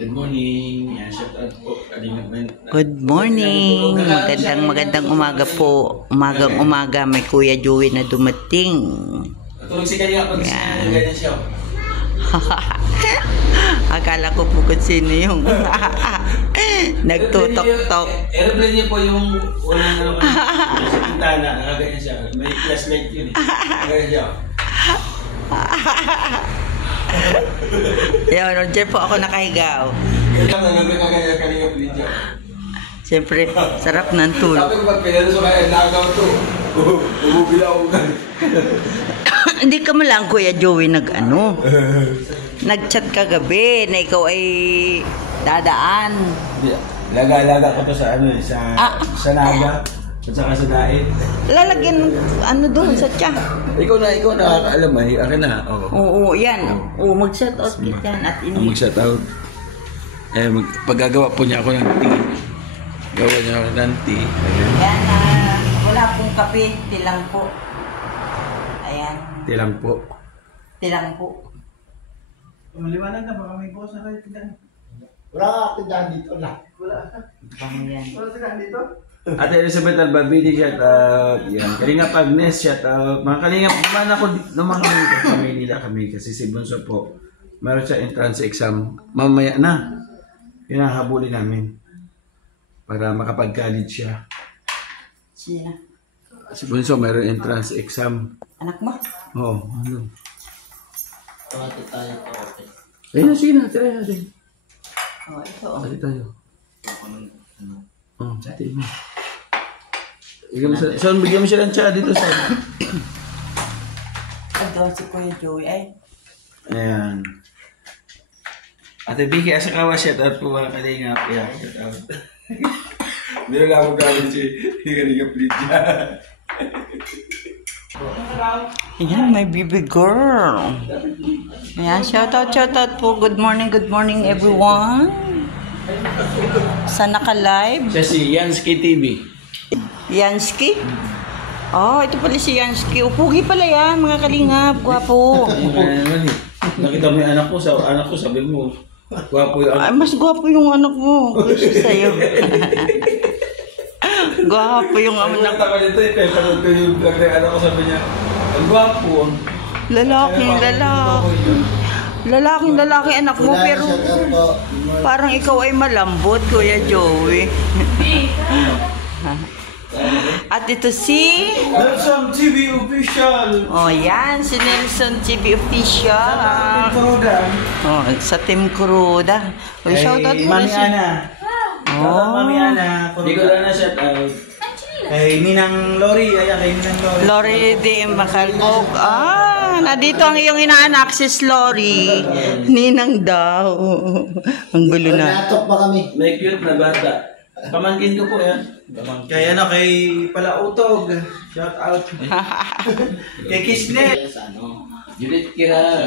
Good morning. Yan, shout out po. Good morning. Magandang umaga po. Umaga may Kuya Joey na dumating. Tulog si Kalinga pag ganyan siya. Akala ko po kung sino yung nagtutok-tok. Airplane niya po yung unang sa pintana. Nakaganyan siya. May flashlight yun eh. Nakaganyan siya. Yan, dyan po ako nakahigaw. Siyempre, sarap ng tulog. Sabi ko pag pinalo sa kaya, nakaw to. Bumubila ako. Hindi ka mo lang, Kuya Joey, nag-chat kagabi na ikaw ay dadaan. Laga-laga ko to sa ano eh, sa naga. At saka sa daet. Lalagyan doon sa tiyan. Ikaw na nakakaalam ay. Akin na. Oo, yan. Oo, mag-shout out yan at Mag-shout out. Paggagawa po niya ako ng tea. Gawa niya ako ng tea. Yan, wala pong kape. Tilang po. Ayan. Tilang po. Tilang po. Maliwanag na, baka may boss na kayo tindahan. Wala ka tindahan dito na. Wala. Bang yan. Wala tindahan dito? Ate Elizabeth Albabidi, shout out. Yan. Kalingap Agnes, shout out. Mga Kalingap, naman ako naman kami nila kami kasi si Bunso po. Meron siya entrance exam. Mamaya na. Hinahabulin namin. Para makapag-college siya. Sino? Si Bunso meron entrance exam. Anak mo? Oo, ano? Pati tayo kaote. Ayun na, sige na, try natin. Oh, ito. Try tayo. Oh, try mo. Bigyan mo siya ng tsa dito sa... Ito si Kuya Joey ay. Ayan. Ate Vicky Asakawa, shout out po mga Kalingap. Yeah, shout out. Meron lang ako gawin si Kalingap Lydia. Ayan, my baby girl. Ayan, shout out po. Good morning everyone. Sa naka-live. Siya si Yansky TV. Yansky? Oh, ito pala si Yansky. Upugi pala yan, mga Kalingap. Gwapo. Nakita mo yung anak ko, sabi mo, gwapo yung Ay, anak. mas gwapo yung anak mo. Kasi sa'yo. Gwapo yung anak. Nakita ko dito, panood ko yung vlog na anak ko, sabi niya, ang gwapo. Lalaking lalaki anak mo, pero parang ikaw ay malambot, Kuya Joey. At ito si... Nelson TV Official! Oh, yan, si Nelson TV Official. Oh, sa Team Kuruda. Oh, shoutout mo na Mami si... Ana. Oh. Mami Ana. Hindi ko lang na shout out. Kay Ninang Lori. Ayan, kay Ninang Lori. Lori de Macalbog. Nandito ang iyong inaanak, si Lori. Ninang daw. Ang gulo na. Natok pa kami. May cute na bata. Pamangkin ko po yan. Kay kay Palautog. Shout out. Kay Kisnet. Judith Kira.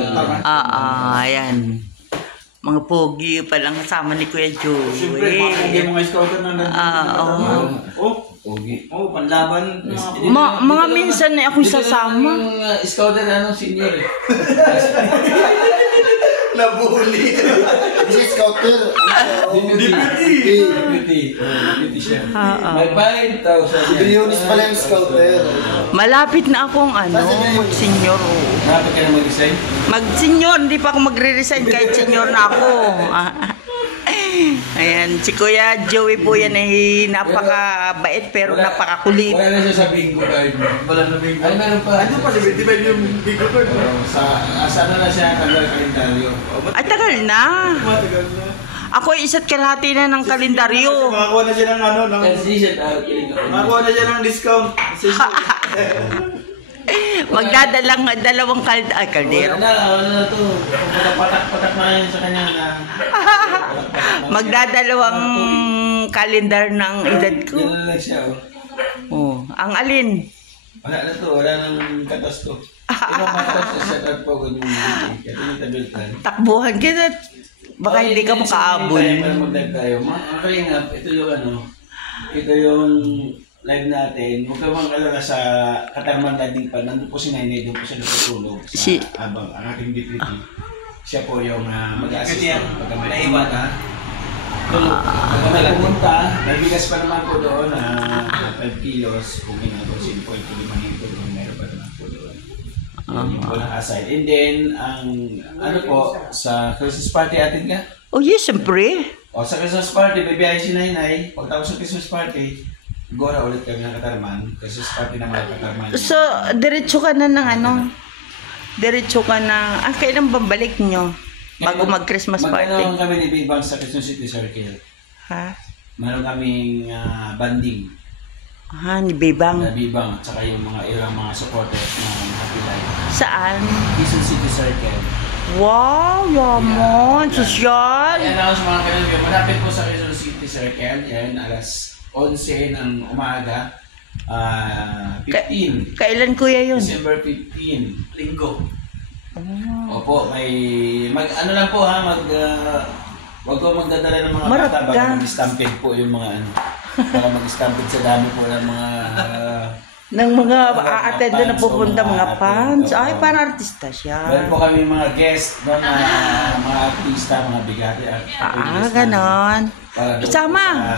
Ayan. Mga pogi pa lang kasama ni Kuya Siyempre, mga Joey. mga scouter na Pogi. panlaban. Mga minsan na akong sasama. Yung scouter senior eh. Nabuli. This is scouter. Deputy siya. May 5,000. Bilyonis pala yung scouter. Malapit na akong mag-senior. Dapat ka na mag-resign? Mag-senior, hindi pa ako magre-resign kahit senior na ako. Ayan, si Kuya Joey po yan ay napakabait pero napakakulit. Wala na siya sa bingo card. Wala na bingo. Ay, meron pa. Ano pa, di ba yung bingo card? Sa ano na siya, kalendaryo. Ay, tagal na. Matagal na. Ako ay isa't kalahati na ng kalendaryo. Makakuha na siya ng Makakuha na siya ng discount. Dalawang kaldero. Ano na to? Patak-patak na yun sa kanya na. Magdadalawang kalendar ng edad ko. Yan na lang siya, Oh, ang alin? Wala na to, wala nang katas to. Ito matas sa shout out po kung yung ito yung tabiltan. Takbuhan kita. Baka hindi ka makaabol. Para mag-live tayo. Mga Kalingap, ito yung live natin. Huwag ka mang alala sa Katarman Ladipan. Nandun po si Nainay, doon po siya natutulog. Habang ang ating deputy. siya po yung mag-assist pagka may pumunta. Pagka may pumunta, may bigas pa naman po doon 5 kilos. Kung ginagasin po, ito 5 hito kung meron pa naman po doon. Yun po naka-aside. And then, ang ano po, sa Christmas party atin ka? Oh yes, siyempre. O sa Christmas party, bibiyahin si Nainay. Pagtapos sa Christmas party, go na ulit kami ng Katarman. Christmas party na mga Katarman. So, diretso ka na ng ano? Diretso ka na... kailan bambalik nyo? Bago mag-Christmas party? Mag-ano kami ni Bibang sa Quezon City Circle. Ha? Meron kaming banding. Ni Bebang. Na Bibang at saka yung mga ilang mga supporters ng Happy Life. Saan? Quezon City Circle. Wow, yaman. Sosyal. Ayan ako sa mga kanil. Malapit po sa Quezon City Circle. Yan, alas 11 ng umaga. 15. Kailan kuya yun? December 15. Linggo. Opo, may... ano lang po ha, wag ko magdadala ng mga bata. Baka mag-stampede po yung mga ano. Baka mag-stampede sa dami po ng mga... ng mga a-attend na pupunta mga fans. Ay, parang artista siya. Meron po kami mga guest, no, mga artista, mga bigati. Ganon. Sama.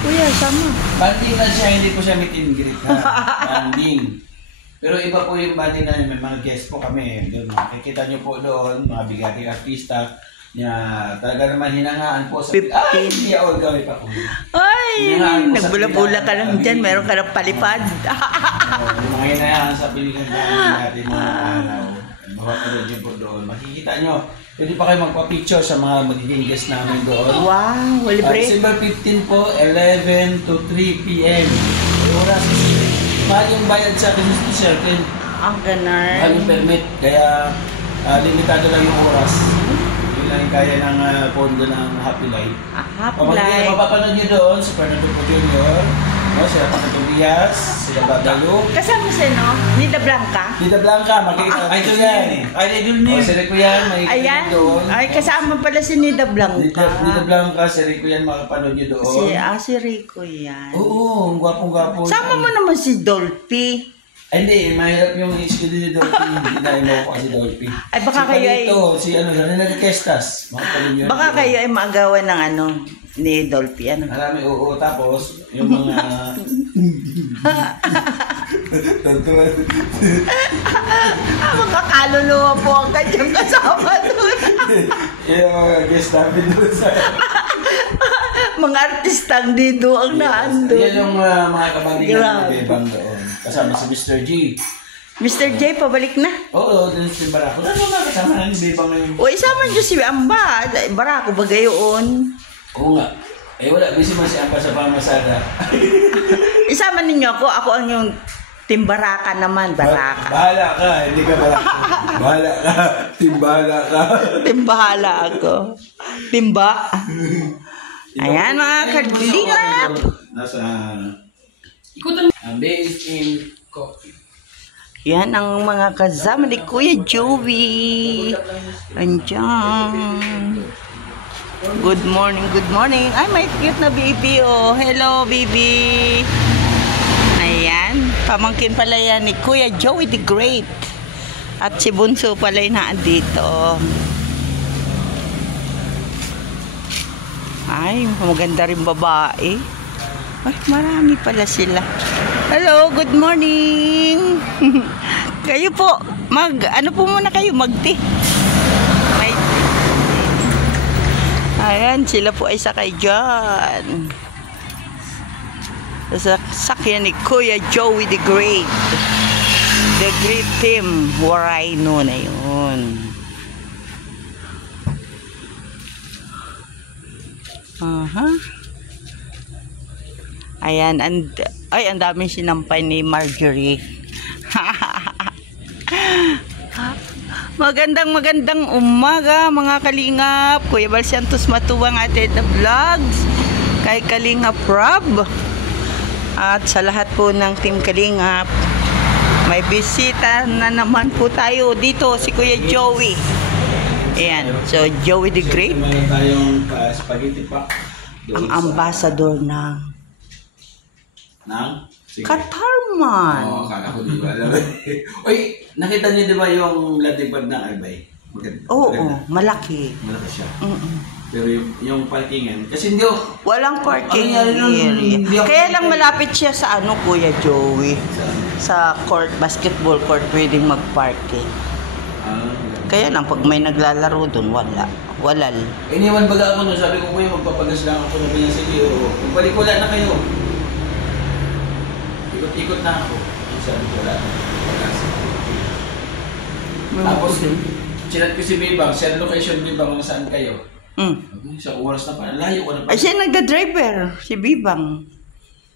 Kuya, sama. Banding na siya, hindi po siya meet and greet na. Banding. Pero iba po yung banding na may mga guest po kami. Doon, makikita nyo po doon, mga bigati artista. Talaga naman hinangaan po sa... 15. Hindi all gawin pa po. Ay, nagbula-bula ka lang dyan. Meron ka ng palipad. Yung mga hinangaan sa pilihan natin mga araw. Bawat ka rin po doon. Makikita nyo. Pwede pa kayo magpa-picture sa mga magiging guest namin doon. Wow, libre. December 15 po, 11 to 3 p.m. Oras. Mahal yung bayad sa Quezon Circle. Ang ganar. Mahal yung permit. Kaya limitado lang yung oras. Yun lang yung kaya ng pondo ng Happy Life. Happy Life. Mapapanood nyo doon si Fernando Po Jr., sila Pacato Diaz, sila Bagalo. Kasama siya, no? Nida Blanca? Nida Blanca, makikita. Idol yan eh. Idol niya. O, si Rico yan, makikita nyo doon. Ay, kasama pala si Nida Blanca. Nida Blanca, si Rico yan, makapanood nyo doon. Si Rico yan. Oo, ang gwapong-gwapo. Sama mo naman si Dolphy. Ay, hindi, mahirap yung HQ ni Dolphy. Hindi na mo ako si Dolphy. Ay, baka si kayo ay... Si Kestas. Baka kayo ay maagawan ng ano, ni Dolphy. Ano? Marami, oo. Tapos, yung mga... Makakaluluwa po ang kanyang kasama doon. Yung mga guest namin doon sa... mga artistang dito ang naandun. Yan yung mga kabandingan ng Bebang doon. Kasama si Mr. G. Mr. J, pabalik na. Oo, dun si Barako. Ano nga kasama na ni Bebang ngayon? O, isama niyo si Amba. Barako ba gayon? Oo nga. Eh wala, busy man si Amba sa pamasada. Isama ninyo ako. Ako ang yung Timbaraka naman. Baraka. Bahala ka, hindi ka Barako. Bahala ka. Timbahala ka. Timbahala ako. Timba. Ayan mga kadlingap. Nasa... based in coffee. Yan ang mga kasama ni Kuya Joey. Andiyan. Good morning, good morning. Ay, may cute na baby, oh. Hello, baby. Ayan. Pamangkin pala yan ni Kuya Joey the Great. At si Bunso pala yung naandito. Ay, maganda rin babae. Ay, marami pala sila. Hello, good morning. Kayo po, ano po muna kayo, mag-tea. Ayan, sila po ay sakay dyan. Sa sakyan ni Kuya Joey the Great. The Great Team, Warino na yun. Ayan, ay, ang daming sinampay ni Marjorie. Magandang umaga mga kalingap. Kuya Bal Santos Matuwang atin na vlogs kay Kalingap Rob. At sa lahat po ng Team Kalingap, may bisita na naman po tayo dito, si Kuya Joey. Ayan, so Joey the Great. Meron tayong spaghetti pack. Ang ambassador ng Oo, Katarman. akala ko di ba alam. Uy, nakita niyo di ba yung ladipad ng Albay? Oo, malaki. Malaki siya. Mm-mm. Pero yung parkingan, kasi hindi ako, Walang parking Ang nangyari nun, hindi area. ako- Kaya lang malapit siya sa ano, Kuya Joey. Sa court, basketball court, pwedeng mag-parking. Kaya lang, pag may naglalaro doon, wala. Walal. iniwan baga ako nun, sabi ko kuya, magpapagas lang ako na niya sige, magbalik wala na kayo. Ikot-ikot na ako. Sabi ko wala na. Tapos, sinat ko si Bibang, share location Bibang kung saan kayo. Isang oras na pa, layo ko na pa. Ay, siya nagda-driver, si Bibang.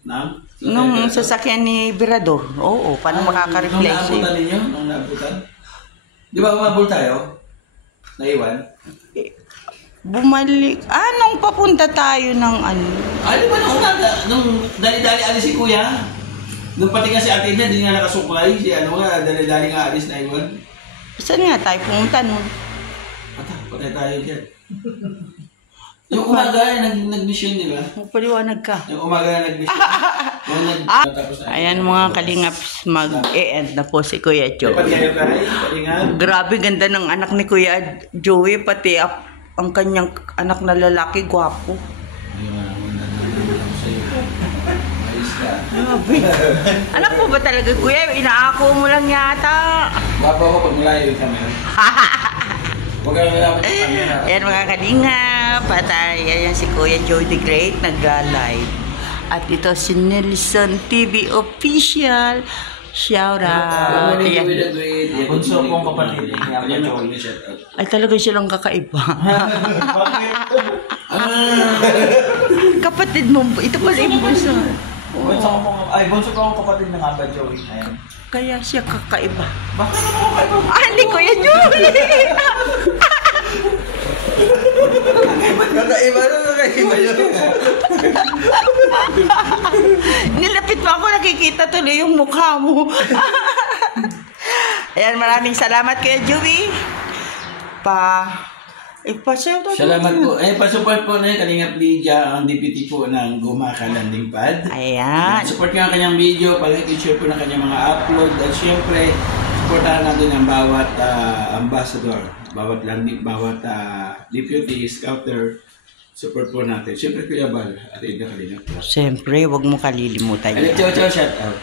Na? Nung sasakyan ni Birador. Oo, paano makaka-replace Nung naabutan ninyo? Nung naabutan? Di ba umabol tayo? Naiwan? Bumalik. Nung papunta tayo ng ano. Di ba nung umaga? Nung dali-dali alis si kuya? Nung pati nga si ate niya, di nga nakasuklay. Si ano nga, dali-dali nga alis na iwan. Saan nga tayo pumunta nun? Patay tayo dyan. Yung umaga, nag-mission, di ba? Magpaliwanag ka. Yung umaga, nag-mission. Ayan mga kalingaps, mag-e-end na po si Kuya Dapat Joey. kayo tayo, palingan. Grabe, ganda ng anak ni Kuya Joey, pati ang kanyang anak na lalaki, gwapo. Ayos ka. Grabe. Anak mo ba talaga, Kuya? Inaako mo lang yata. Baba ko pag malayo yung camera. Huwag kang nalapit yung camera. Ayan mga kalingap, patay. Ayan si Kuya Joey the Great, nag-live. At ito si Nelson TV Official. Shout out. Ayan. Bunso kong kapatid. Ay talaga silang kakaiba. Kapatid mo, ito pala yung bunso. Bunso kong kapatid ng Aba Joey. Ayan. Kaya siya kakaiba. Bakit ako kayo? Hindi Kuya Joey. Kakaiba na, kakaiba yun. Nilapit mo ako, nakikita tuloy yung mukha mo. Ayan, maraming salamat Kuya Joey. Salamat po. Pa-support po na yung Kalingap Lydia, ang deputy po ng Gumaka Landing Pad. Ayan. Support nyo ang kanyang video, pag-share po ng kanyang mga upload. At syempre, supportahan natin ang bawat ambassador, bawat landing, bawat deputy, scouter. Support po natin. Syempre, Kuya Bal at Edna Kalingap po. Siyempre, huwag mo kalilimutan Hello, yan. ciao, shout out.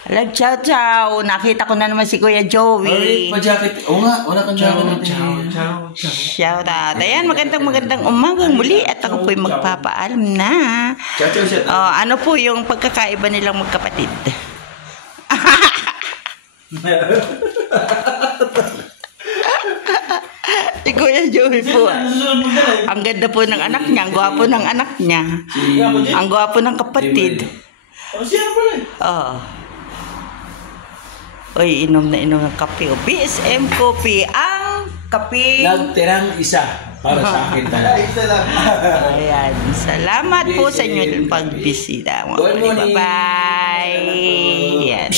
Hello, ciao. Nakita ko na naman si Kuya Joey. Pa-jacket. Oo nga, wala kang jacket. Ciao. Shout out. Ayan, magandang umagang muli at ako po'y magpapaalam na. Ciao, shout out. Ano po yung pagkakaiba nilang magkapatid? Si Kuya Joey po. Ang ganda po ng anak niya. Ang gwapo ng anak niya. Ang gwapo ng kapatid. Siya pala. Oo. Uy, inom na inom ng kape. O, BSM Coffee. Ang kape. Nagtirang isa para sa akin talaga. Isa lang. Ayan. Salamat po sa inyo ng pagbisita. Good morning. Bye-bye. Yan.